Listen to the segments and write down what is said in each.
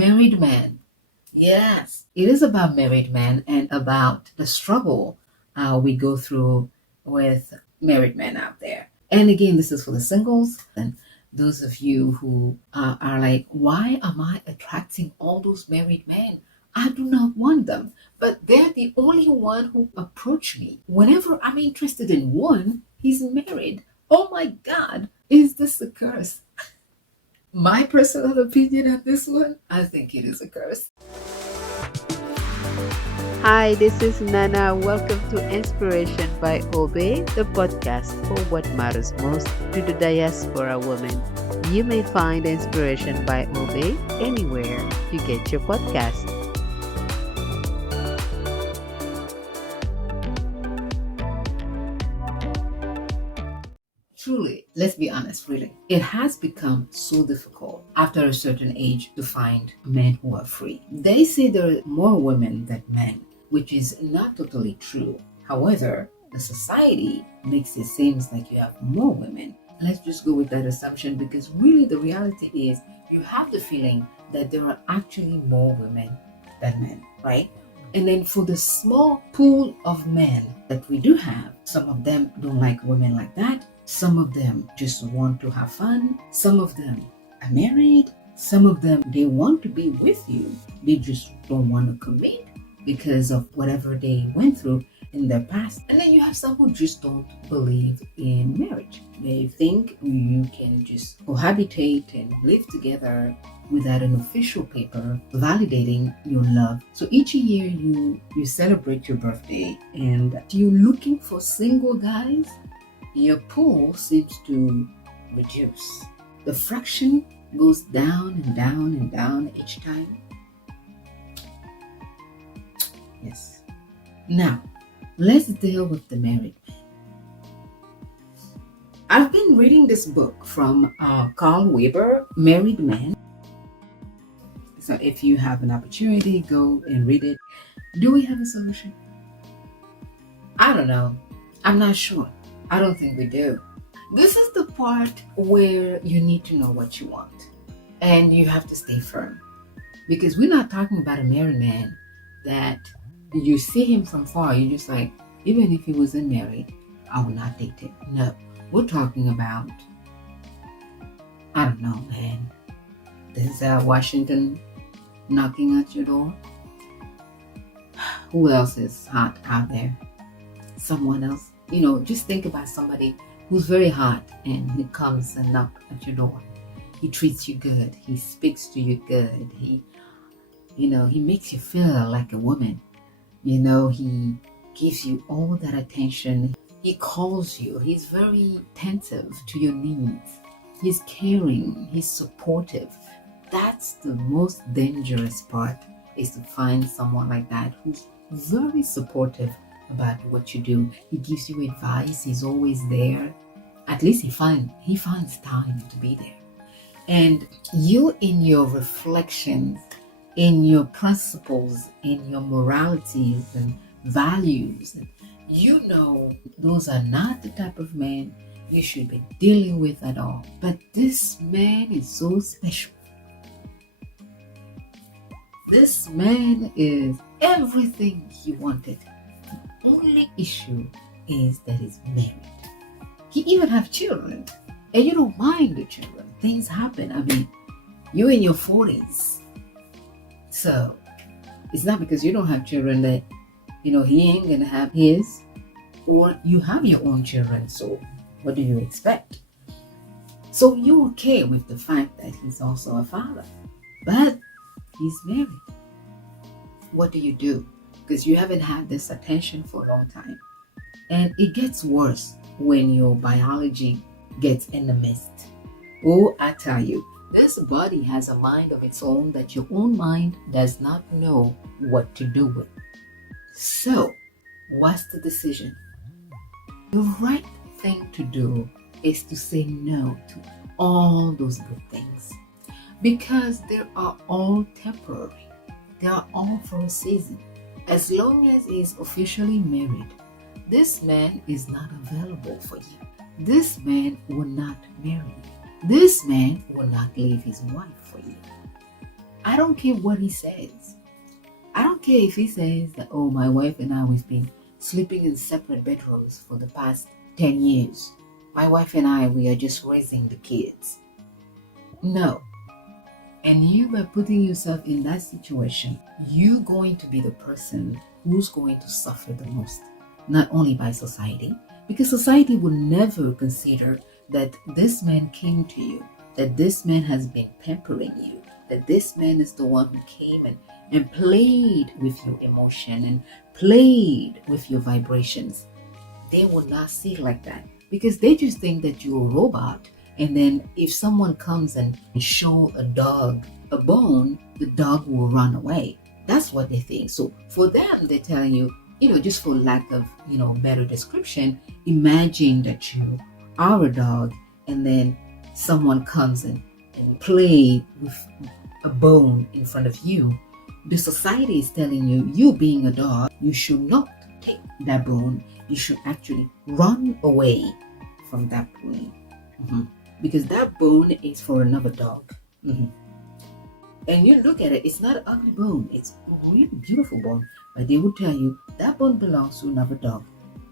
married men. Yes, it is about married men and about the struggle we go through with married men out there. And again, this is for the singles and those of you who are like, why am I attracting all those married men? I do not want them, but they're the only one who approach me. Whenever I'm interested in one, he's married. Oh my God, is this a curse? My personal opinion on this one, I think it is a curse. Hi, this is Nana. Welcome to Inspiration by Obey, the podcast for what matters most to the diaspora woman. You may find Inspiration by Obey anywhere you get your podcast. Truly, let's be honest, really. It has become so difficult after a certain age to find men who are free. They say there are more women than men, which is not totally true. However, the society makes it seem like you have more women. Let's just go with that assumption because really the reality is you have the feeling that there are actually more women than men, right? And then for the small pool of men that we do have, some of them don't like women like that. Some of them just want to have fun. Some of them are married. Some of them, they want to be with you. They just don't want to commit because of whatever they went through in their past. And then you have some who just don't believe in marriage. They think you can just cohabitate and live together without an official paper validating your love. So each year you celebrate your birthday and you're looking for single guys, your pool seems to reduce. The fraction goes down and down and down each time. Yes. Now, let's deal with the married man. I've been reading this book from Carl Weber, Married Man. So if you have an opportunity, go and read it. Do we have a solution? I don't know. I'm not sure. I don't think we do. This is the part where you need to know what you want. And you have to stay firm. Because we're not talking about a married man that you see him from far, you're just like, even if he wasn't married, I would not date him. No. We're talking about, I don't know, man. There's Washington knocking at your door. Who else is hot out there? Someone else. Just think about somebody who's very hot and he comes and knocks at your door. He treats you good. He speaks to you good. He makes you feel like a woman. He gives you all that attention. He calls you. He's very attentive to your needs. He's caring. He's supportive. That's the most dangerous part, is to find someone like that who's very supportive about what you do. He gives you advice. He's always there. At least he finds time to be there. And you, in your reflections, in your principles, in your moralities and values, those are not the type of men you should be dealing with at all. But this man is so special. This man is everything you wanted. The only issue is that he's married. He even have children. And you don't mind the children. Things happen. I mean, you're in your 40s. So it's not because you don't have children that, he ain't going to have his. Or you have your own children. So what do you expect? So you're okay with the fact that he's also a father. But he's married. What do you do? Because you haven't had this attention for a long time. And it gets worse when your biology gets in the midst. Oh, I tell you, this body has a mind of its own that your own mind does not know what to do with. So, what's the decision? The right thing to do is to say no to all those good things. Because they are all temporary. They are all for a season. As long as he is officially married, this man is not available for you. This man will not marry you. This man will not leave his wife for you. I don't care what he says. I don't care if he says that, oh, my wife and I, we've been sleeping in separate bedrooms for the past 10 years. My wife and I, we are just raising the kids. No. And you, by putting yourself in that situation, you're going to be the person who's going to suffer the most. Not only by society, because society will never consider that this man came to you, that this man has been pampering you, that this man is the one who came and played with your emotion and played with your vibrations. They will not see it like that, because they just think that you're a robot. And then if someone comes and show a dog a bone, the dog will run away. That's what they think. So for them, they're telling you, just for lack of, better description, imagine that you are a dog and then someone comes and play with a bone in front of you. The society is telling you, you being a dog, you should not take that bone. You should actually run away from that bone. Because that bone is for another dog. And you look at it, it's not an ugly bone. It's a really beautiful bone. But they will tell you that bone belongs to another dog.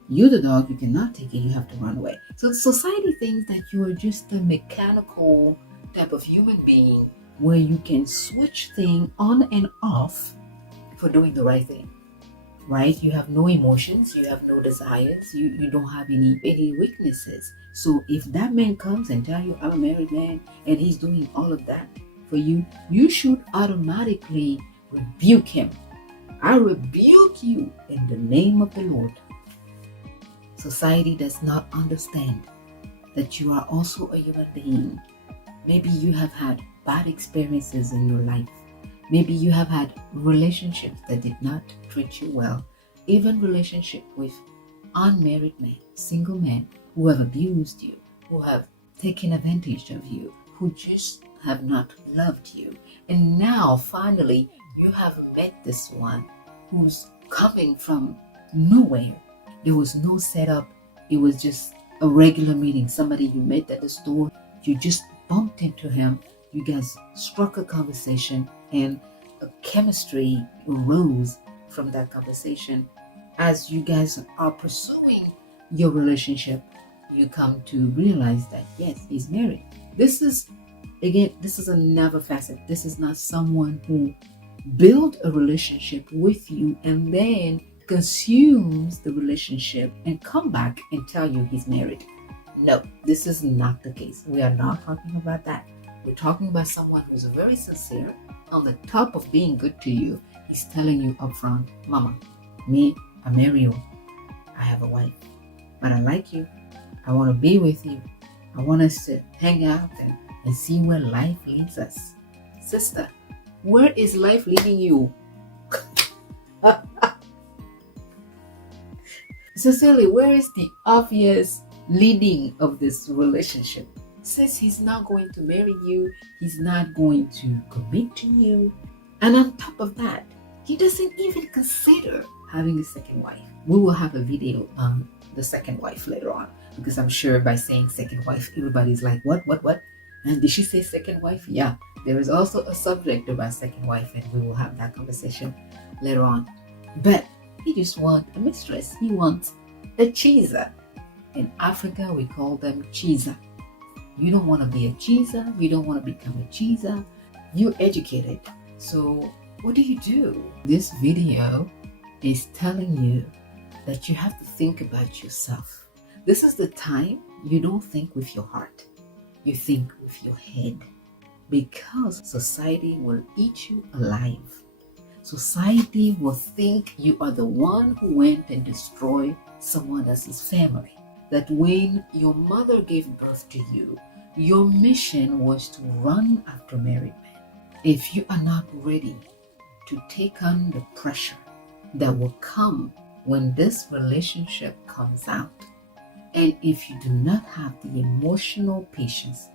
You're the dog, you cannot take it, you have to run away. So society thinks that you are just a mechanical type of human being where you can switch things on and off for doing the right thing. Right? You have no emotions, you have no desires, you don't have any weaknesses. So if that man comes and tell you, I'm a married man, and he's doing all of that for you, you should automatically rebuke him. I rebuke you in the name of the Lord. Society does not understand that you are also a human being. Maybe you have had bad experiences in your life. Maybe you have had relationships that did not treat you well, even relationship with unmarried men, single men who have abused you, who have taken advantage of you, who just have not loved you. And now finally you have met this one who's coming from nowhere. There was no setup. It was just a regular meeting. Somebody you met at the store, you just bumped into him. You guys struck a conversation and a chemistry arose from that conversation. As you guys are pursuing your relationship, you come to realize that yes, he's married. This is another facet. This is not someone who built a relationship with you and then consumes the relationship and come back and tell you he's married. No, this is not the case. We are not talking about that. We're talking about someone who's very sincere. On the top of being good to you, he's telling you up front, Mama, me, I marry you. I have a wife, but I like you. I want to be with you. I want us to hang out and see where life leads us. Sister, where is life leading you? Sincerely, where is the obvious leading of this relationship? Says he's not going to marry you, he's not going to commit to you, and on top of that, he doesn't even consider having a second wife. We will have a video on the second wife later on, because I'm sure by saying second wife, everybody's like, what? And did she say second wife? Yeah, there is also a subject about second wife, and we will have that conversation later on. But he just wants a mistress. He wants a cheeser. In Africa, we call them cheeser. You don't want to be a cheeser. You don't want to become a cheeser. You're educated. So what do? This video is telling you that you have to think about yourself. This is the time you don't think with your heart. You think with your head. Because society will eat you alive. Society will think you are the one who went and destroyed someone else's family. That when your mother gave birth to you, your mission was to run after married men. If you are not ready to take on the pressure that will come when this relationship comes out, and if you do not have the emotional patience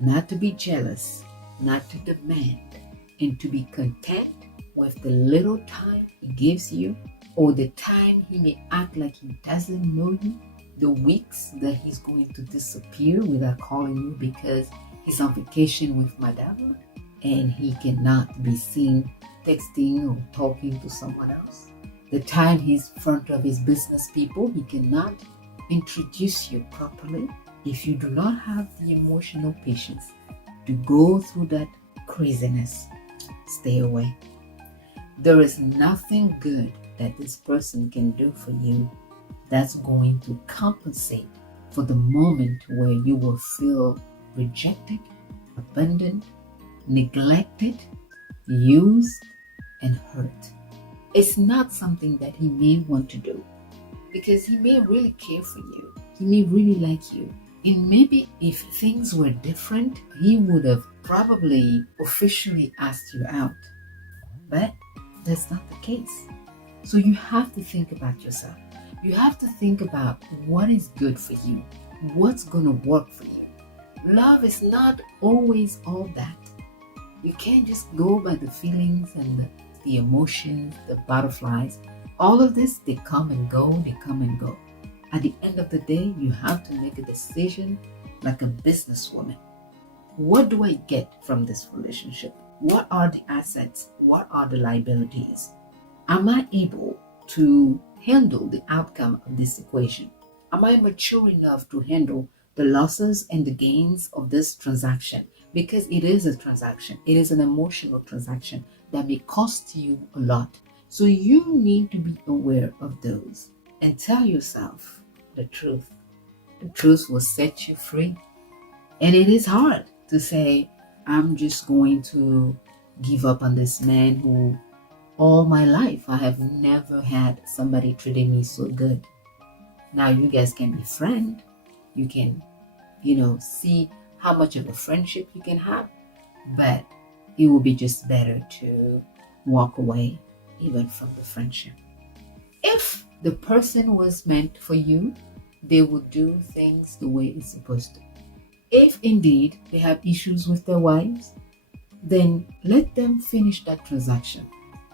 not to be jealous, not to demand, and to be content with the little time he gives you, or the time he may act like he doesn't know you, the weeks that he's going to disappear without calling you because he's on vacation with Madame, and he cannot be seen texting or talking to someone else. The time he's in front of his business people, he cannot introduce you properly. If you do not have the emotional patience to go through that craziness, stay away. There is nothing good that this person can do for you that's going to compensate for the moment where you will feel rejected, abandoned, neglected, used, and hurt. It's not something that he may want to do because he may really care for you. He may really like you. And maybe if things were different, he would have probably officially asked you out. But that's not the case. So you have to think about yourself. You have to think about what is good for you, what's going to work for you. Love is not always all that. You can't just go by the feelings and the emotions, the butterflies. All of this, they come and go, they come and go. At the end of the day, you have to make a decision like a businesswoman. What do I get from this relationship? What are the assets? What are the liabilities? Am I able to handle the outcome of this equation? Am I mature enough to handle the losses and the gains of this transaction? Because it is a transaction. It is an emotional transaction that may cost you a lot. So you need to be aware of those and tell yourself the truth. The truth will set you free. And it is hard to say, I'm just going to give up on this man who all my life I have never had somebody treating me so good. Now you guys can be friends. You can, see how much of a friendship you can have, but it will be just better to walk away even from the friendship. If the person was meant for you, they will do things the way it's supposed to. If indeed they have issues with their wives, then let them finish that transaction.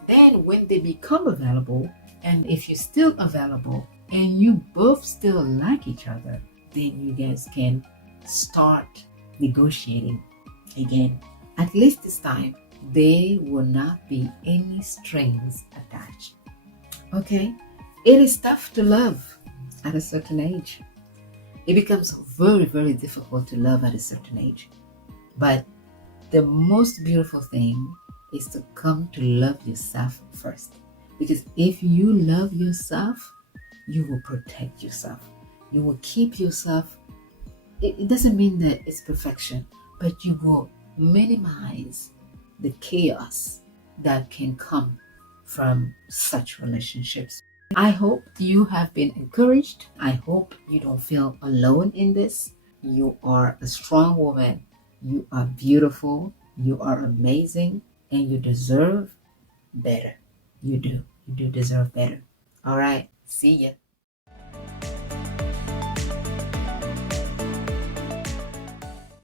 Then when they become available, and if you're still available and you both still like each other, then you guys can start negotiating again. At least this time, there will not be any strings attached. Okay? It is tough to love at a certain age. It becomes very, very difficult to love at a certain age. But the most beautiful thing is to come to love yourself first. Because if you love yourself, you will protect yourself. You will keep yourself. It doesn't mean that it's perfection, but you will minimize the chaos that can come from such relationships. I hope you have been encouraged. I hope you don't feel alone in this. You are a strong woman. You are beautiful. You are amazing. And you deserve better. You do. You do deserve better. All right. See ya.